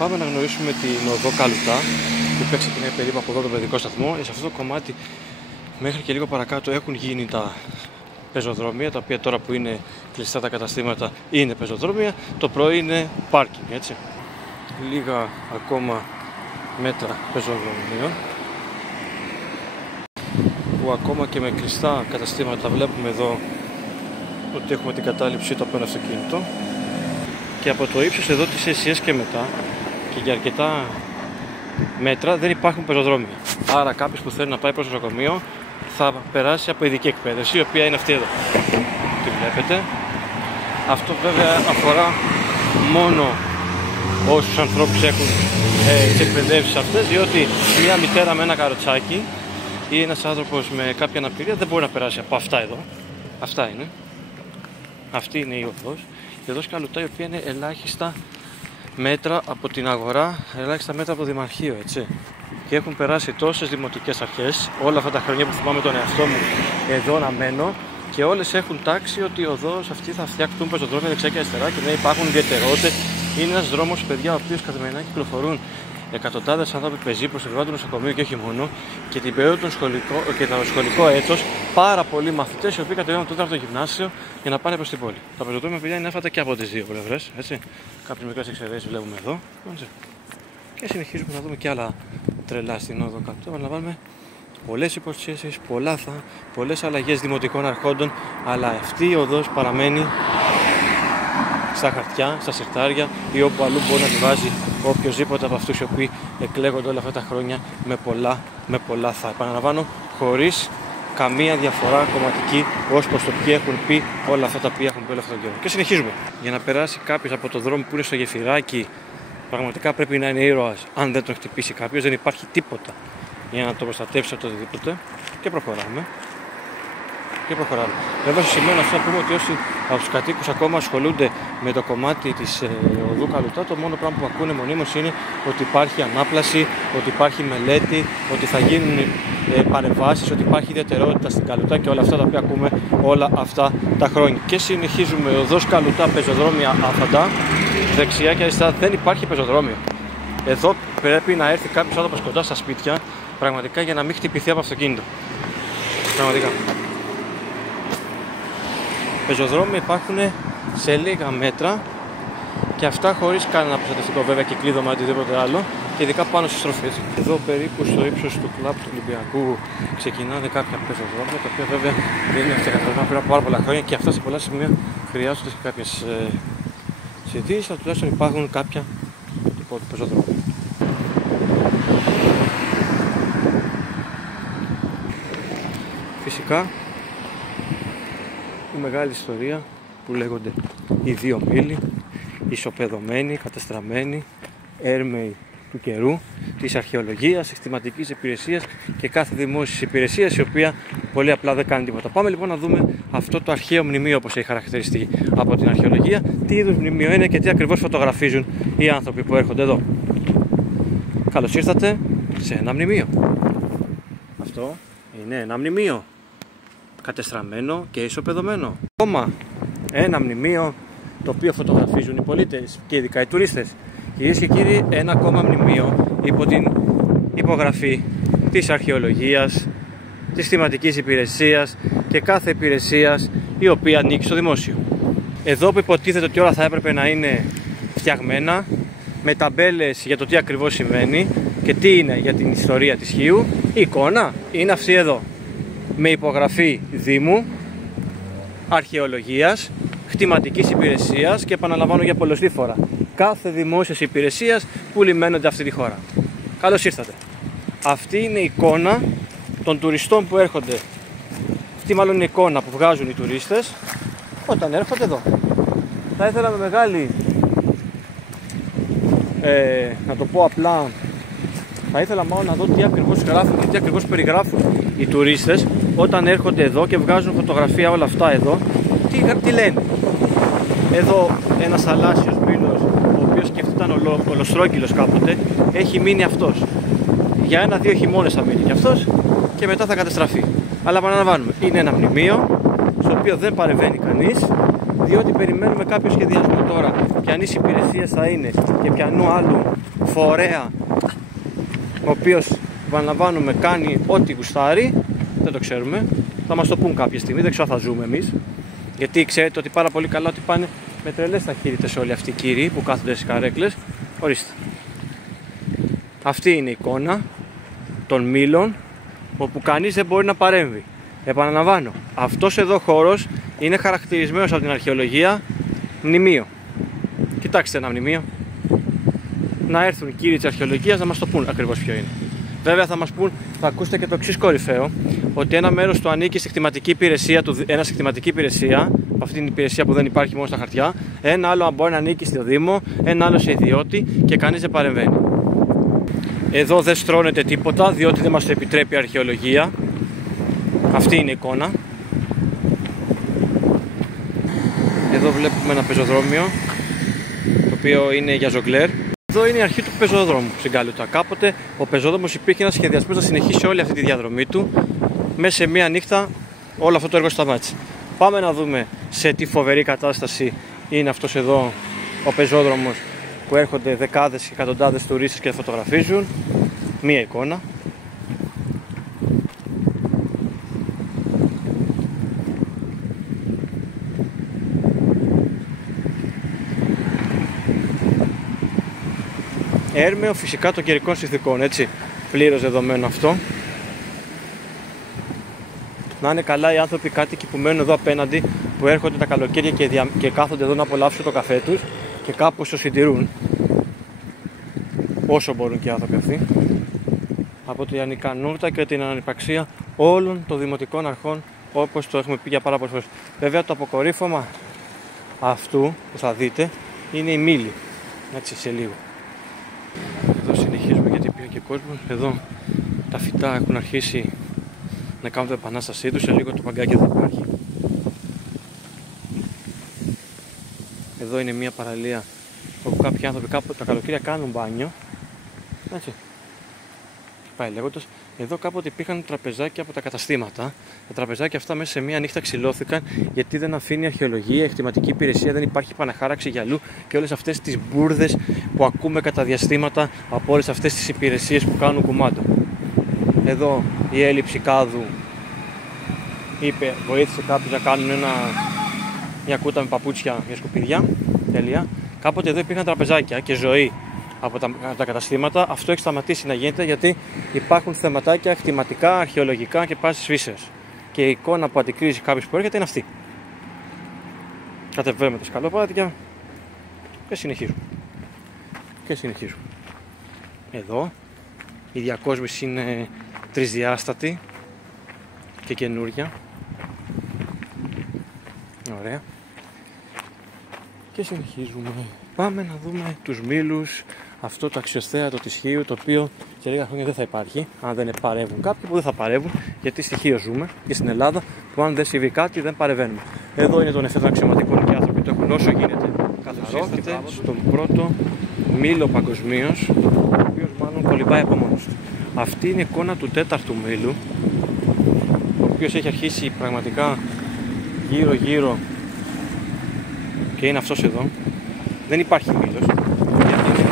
Πάμε να γνωρίσουμε την οδό Καλουτά, που πια ξεκινάει περίπου από εδώ τον παιδικό σταθμό. Σε αυτό το κομμάτι μέχρι και λίγο παρακάτω έχουν γίνει τα πεζοδρόμια, τα οποία τώρα που είναι κλειστά τα καταστήματα είναι πεζοδρόμια. Το πρωί είναι πάρκινγκ, έτσι. Λίγα ακόμα μέτρα πεζοδρομίων, που ακόμα και με κλειστά καταστήματα βλέπουμε εδώ ότι έχουμε την κατάληψη του από ένα αυτοκίνητο. Και από το ύψος εδώ της ΕΣΥΕΣ και μετά και για αρκετά μέτρα δεν υπάρχουν πεζοδρόμια. Άρα κάποιος που θέλει να πάει προς το νοσοκομείο θα περάσει από ειδική εκπαίδευση, η οποία είναι αυτή εδώ. Τη βλέπετε. Αυτό βέβαια αφορά μόνο όσους ανθρώπους έχουν τις εκπαιδεύσεις αυτές, διότι μια μητέρα με ένα καροτσάκι ή ένας άνθρωπος με κάποια αναπηρία δεν μπορεί να περάσει από αυτά εδώ. Αυτά είναι. Αυτή είναι η οδός. Η οδός Καλουτά, η οποία είναι ελάχιστα μέτρα από την αγορά, ελάχιστα μέτρα από το Δημαρχείο, έτσι. Και έχουν περάσει τόσες δημοτικές αρχές όλα αυτά τα χρόνια που θυμάμαι τον εαυτό μου εδώ να μένω, και όλες έχουν τάξει ότι η οδός αυτή θα φτιαχτούν πεζοδρόμια δεξιά και αριστερά και δεν υπάρχουν ιδιαιτερότητες. Είναι ένας δρόμος, παιδιά, ο οποίος καθημερινά κυκλοφορούν εκατοντάδες άνθρωποι πεζοί προς το του νοσοκομείου και όχι μόνο, και την περίοδο και το σχολικό έτος πάρα πολλοί μαθητές οι οποίοι κατεβαίνουν το 4ο γυμνάσιο για να πάνε προς την πόλη. Τα πεζοδρόμια, παιδιά, είναι άφατα και από τις δύο πλευρές, έτσι. Κάποιες μικρές εξαιρέσεις βλέπουμε εδώ. Και συνεχίζουμε να δούμε και άλλα τρελά στην οδό Καλουτά. Αναλαμβάνουμε πολλές υποσχέσεις, πολλές αλλαγές δημοτικών αρχόντων, αλλά αυτή η οδός παραμένει στα χαρτιά, στα συρτάρια ή όπου αλλού μπορεί να τη βάζει οποιοδήποτε από αυτούς οι οποίοι εκλέγονται όλα αυτά τα χρόνια με πολλά θα. Επαναλαμβάνω, χωρίς καμία διαφορά κομματική ως προς το ποιοι έχουν πει όλα αυτά τα οποία έχουν πει όλο αυτόν τον καιρό. Και συνεχίζουμε. Για να περάσει κάποιος από το δρόμο που είναι στο γεφυράκι, πραγματικά πρέπει να είναι ήρωας. Αν δεν τον χτυπήσει κάποιος, δεν υπάρχει τίποτα για να το προστατεύσει από το οτιδήποτε. Και προχωράμε. Βέβαια, στο σημείο αυτό να πούμε ότι όσοι από τους κατοίκους ακόμα ασχολούνται με το κομμάτι της οδού Καλουτά, το μόνο πράγμα που ακούνε μονίμως είναι ότι υπάρχει ανάπλαση, ότι υπάρχει μελέτη, ότι θα γίνουν παρεμβάσεις, ότι υπάρχει ιδιαιτερότητα στην Καλουτά και όλα αυτά τα οποία ακούμε όλα αυτά τα χρόνια. Και συνεχίζουμε. Οδός Καλουτά, πεζοδρόμια άφαντα, δεξιά και αριστερά δεν υπάρχει πεζοδρόμιο. Εδώ πρέπει να έρθει κάποιος άνθρωπος κοντά στα σπίτια, πραγματικά, για να μην χτυπηθεί από αυτοκίνητο. Πραγματικά. Πεζοδρόμια υπάρχουν σε λίγα μέτρα και αυτά χωρίς κανένα προστατευτικό βέβαια και κλείδωμα ή οτιδήποτε άλλο, και ειδικά πάνω στις στροφές. Εδώ περίπου στο ύψος του κλαμπ του Ολυμπιακού ξεκινάνε κάποια πεζοδρόμια, τα οποία βέβαια δεν είναι αυτοκαταστροφή πριν από πάρα πολλά χρόνια, και αυτά σε πολλά σημεία χρειάζονται σε κάποιες συζητήσεις, αλλά τουλάχιστον υπάρχουν κάποια πεζοδρόμια. Φυσικά η μεγάλη ιστορία που λέγονται οι δύο μήλοι, ισοπεδωμένοι, κατεστραμμένοι, έρμεοι του καιρού, της αρχαιολογίας, της κλιματικής υπηρεσίας και κάθε δημόσιας υπηρεσίας, η οποία πολύ απλά δεν κάνει τίποτα. Πάμε λοιπόν να δούμε αυτό το αρχαίο μνημείο, όπως έχει χαρακτηριστεί από την αρχαιολογία, τι είδους μνημείο είναι και τι ακριβώς φωτογραφίζουν οι άνθρωποι που έρχονται εδώ. Καλώς ήρθατε σε ένα μνημείο. Αυτό είναι ένα μνημείο κατεστραμμένο και ισοπεδωμένο. Ακόμα ένα μνημείο το οποίο φωτογραφίζουν οι πολίτες και ειδικά οι τουρίστες. Κυρίες και κύριοι, ένα ακόμα μνημείο υπό την υπογραφή της αρχαιολογίας, της κλιματικής υπηρεσίας και κάθε υπηρεσίας η οποία ανήκει στο δημόσιο. Εδώ που υποτίθεται ότι όλα θα έπρεπε να είναι φτιαγμένα με ταμπέλες για το τι ακριβώς συμβαίνει και τι είναι για την ιστορία της Χίου, η εικόνα είναι αυτή εδώ, με υπογραφή Δήμου, αρχαιολογίας, κτηματικής υπηρεσίας και επαναλαμβάνω για πολλωστή φορά, κάθε δημόσιας υπηρεσίας που λιμένονται αυτή τη χώρα. Καλώς ήρθατε. Αυτή είναι η εικόνα των τουριστών που έρχονται. Τι μάλλον είναι η εικόνα που βγάζουν οι τουρίστες όταν έρχονται εδώ. Θα ήθελα με μεγάλη, να το πω απλά, θα ήθελα μάλλον να δω τι ακριβώς γράφουν και τι ακριβώς περιγράφουν οι τουρίστες όταν έρχονται εδώ και βγάζουν φωτογραφία όλα αυτά εδώ. Τι λένε. Εδώ ένας θαλάσσιος μήλος, ο οποίος και αυτό ήταν ολοστρόγγυλος κάποτε, έχει μείνει αυτός. Για 1-2 χειμώνες θα μείνει και αυτός και μετά θα καταστραφεί. Αλλά επαναλαμβάνουμε, είναι ένα μνημείο στο οποίο δεν παρεμβαίνει κανείς, διότι περιμένουμε κάποιο σχεδιασμό τώρα, ποιανής υπηρεσίας θα είναι και ποιανού άλλου φορέα ο οποίος, επαναλαμβάνουμε, κάνει ό,τι γουστάρει. Δεν το ξέρουμε, θα μας το πούν κάποια στιγμή, δεν ξέρω αν θα ζούμε εμείς. Γιατί ξέρετε ότι πάρα πολύ καλά ότι πάνε με τρελές ταχύτητες όλοι αυτοί οι κύριοι που κάθονται στις καρέκλες. Ορίστε. Αυτή είναι η εικόνα των μήλων όπου κανείς δεν μπορεί να παρέμβει. Επαναλαμβάνω, αυτός εδώ χώρος είναι χαρακτηρισμένος από την αρχαιολογία μνημείο. Κοιτάξτε ένα μνημείο. Να έρθουν οι κύριοι της αρχαιολογίας να μας το πούν ακριβώς ποιο είναι. Βέβαια θα μας πούν, θα ακούσετε και το εξής κορυφαίο, ότι ένα μέρος του ανήκει στη κτηματική υπηρεσία, ένα στη κτηματική υπηρεσία, αυτή είναι η υπηρεσία που δεν υπάρχει μόνο στα χαρτιά, ένα άλλο μπορεί να ανήκει στο Δήμο, ένα άλλο σε ιδιώτη και κανείς δεν παρεμβαίνει. Εδώ δεν στρώνεται τίποτα, διότι δεν μας το επιτρέπει η αρχαιολογία. Αυτή είναι η εικόνα. Εδώ βλέπουμε ένα πεζοδρόμιο, το οποίο είναι για ζογκλέρ. Εδώ είναι η αρχή του πεζοδρόμου στην Καλούτα. Κάποτε ο πεζόδρομος υπήρχε ένας σχεδιασμός να συνεχίσει όλη αυτή τη διαδρομή του. Μέσα σε μία νύχτα όλο αυτό το έργο σταμάτησε. Πάμε να δούμε σε τι φοβερή κατάσταση είναι αυτός εδώ ο πεζόδρομος που έρχονται δεκάδες και εκατοντάδες τουρίστες και φωτογραφίζουν. Μία εικόνα. Έρμεο φυσικά των καιρικών συνθηκών, έτσι, πλήρως δεδομένο αυτό. Να είναι καλά οι άνθρωποι κάτοικοι που μένουν εδώ απέναντι, που έρχονται τα καλοκαίρια και κάθονται εδώ να απολαύσουν το καφέ τους και κάπως το συντηρούν όσο μπορούν και οι άνθρωποι αυτοί, από την ανικανότητα και την ανυπαξία όλων των δημοτικών αρχών, όπως το έχουμε πει για πάρα πολλές φορές. Βέβαια το αποκορύφωμα αυτού που θα δείτε είναι η μήλη, έτσι, σε λίγο. Εδώ συνεχίζουμε γιατί πήγε και κόσμο. Εδώ τα φυτά έχουν αρχίσει να κάνουν την επανάστασή τους. Σε λίγο το παγκάκι δεν υπάρχει. Εδώ είναι μια παραλία όπου κάποιοι άνθρωποι τα καλοκαίρια κάνουν μπάνιο. Έτσι. Πάει λέγοντας. Εδώ κάποτε υπήρχαν τραπεζάκια από τα καταστήματα. Τα τραπεζάκια αυτά μέσα σε μία νύχτα ξυλώθηκαν γιατί δεν αφήνει η αρχαιολογία, η κτηματική υπηρεσία, δεν υπάρχει παναχάραξη γυαλού και όλες αυτές τις μπουρδες που ακούμε κατά διαστήματα από όλες αυτές τις υπηρεσίες που κάνουν κουμάντο. Εδώ η έλλειψη κάδου βοήθησε κάποιους να κάνουν μια κούτα με παπούτσια για σκουπίδια. Τέλεια. Κάποτε εδώ υπήρχαν τραπεζάκια και ζωή από τα καταστήματα. Αυτό έχει σταματήσει να γίνεται γιατί υπάρχουν θεματάκια κτηματικά, αρχαιολογικά και πάσης φύσεως. Και η εικόνα που αντικρίζει κάποιος που έρχεται είναι αυτή. Κατεβαίνουμε τα σκαλοπάτια και συνεχίζουμε. Εδώ η διακόσμηση είναι τρισδιάστατη και καινούρια. Ωραία. Και συνεχίζουμε. Πάμε να δούμε τους μήλους, αυτό το αξιοθέατο της Χίου, το οποίο σε λίγα χρόνια δεν θα υπάρχει, αν δεν παρεύουν κάποιοι που δεν θα παρεύουν, γιατί στη Χίο ζούμε και στην Ελλάδα, που αν δεν συμβεί κάτι δεν παρεβαίνουμε. Εδώ είναι των εφέδρων αξιωματικών και οι άνθρωποι το έχουν όσο γίνεται. Καλώς ήρθατε στον πρώτο μήλο παγκοσμίως, ο οποίος μάλλον κολυμπάει από μόνος του. Αυτή είναι η εικόνα του τέταρτου μήλου, ο οποίος έχει αρχίσει πραγματικά γύρω-γύρω και είναι αυτός εδώ. Δεν υπάρχει μήλος, γιατί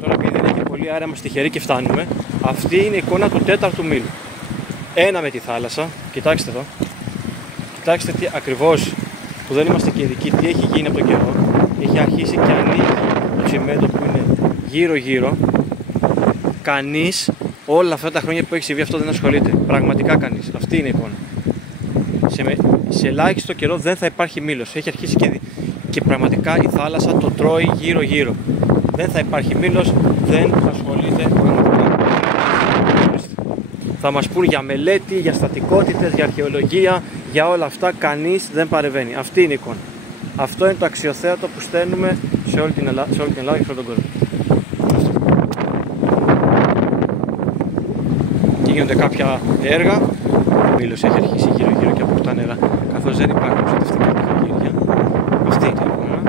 τώρα επειδή δεν έχει πολύ άρα είμαστε τυχεροί και φτάνουμε. Αυτή είναι η εικόνα του τέταρτου μήλου. Ένα με τη θάλασσα, κοιτάξτε εδώ. Κοιτάξτε τι ακριβώς, που δεν είμαστε και ειδικοί, τι έχει γίνει από τον καιρό. Έχει αρχίσει και ανοίγει το τσιμέντο που είναι γύρω-γύρω. Κανείς όλα αυτά τα χρόνια που έχει συμβεί αυτό δεν ασχολείται. Πραγματικά κανείς. Αυτή είναι η εικόνα. Σε ελάχιστο καιρό δεν θα υπάρχει μήλος. Έχει αρχίσει και πραγματικά η θάλασσα το τρώει γύρω-γύρω. Δεν θα υπάρχει μήλος, δεν ασχολείται πραγματικά. Θα μας πούν για μελέτη, για στατικότητες, για αρχαιολογία, για όλα αυτά. Κανείς δεν παρεμβαίνει. Αυτή είναι η εικόνα. Αυτό είναι το αξιοθέατο που στέλνουμε σε όλη την Ελλάδα, και σε όλον τον κόσμο. Και γίνονται κάποια έργα. Ο μήλος έχει αρχίσει γύρω-γύρω και αποκτά νερά, καθώς δεν υπάρχουν ψωτευτικά τεχνολογία. Αυτή είναι η εικόνα.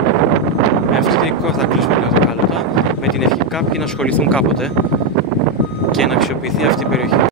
Με αυτή την εικόνα θα κλείσουμε λίγο τα Καλούτα, με την ευχή κάποιοι να ασχοληθούν κάποτε και να αξιοποιηθεί αυτή η περιοχή.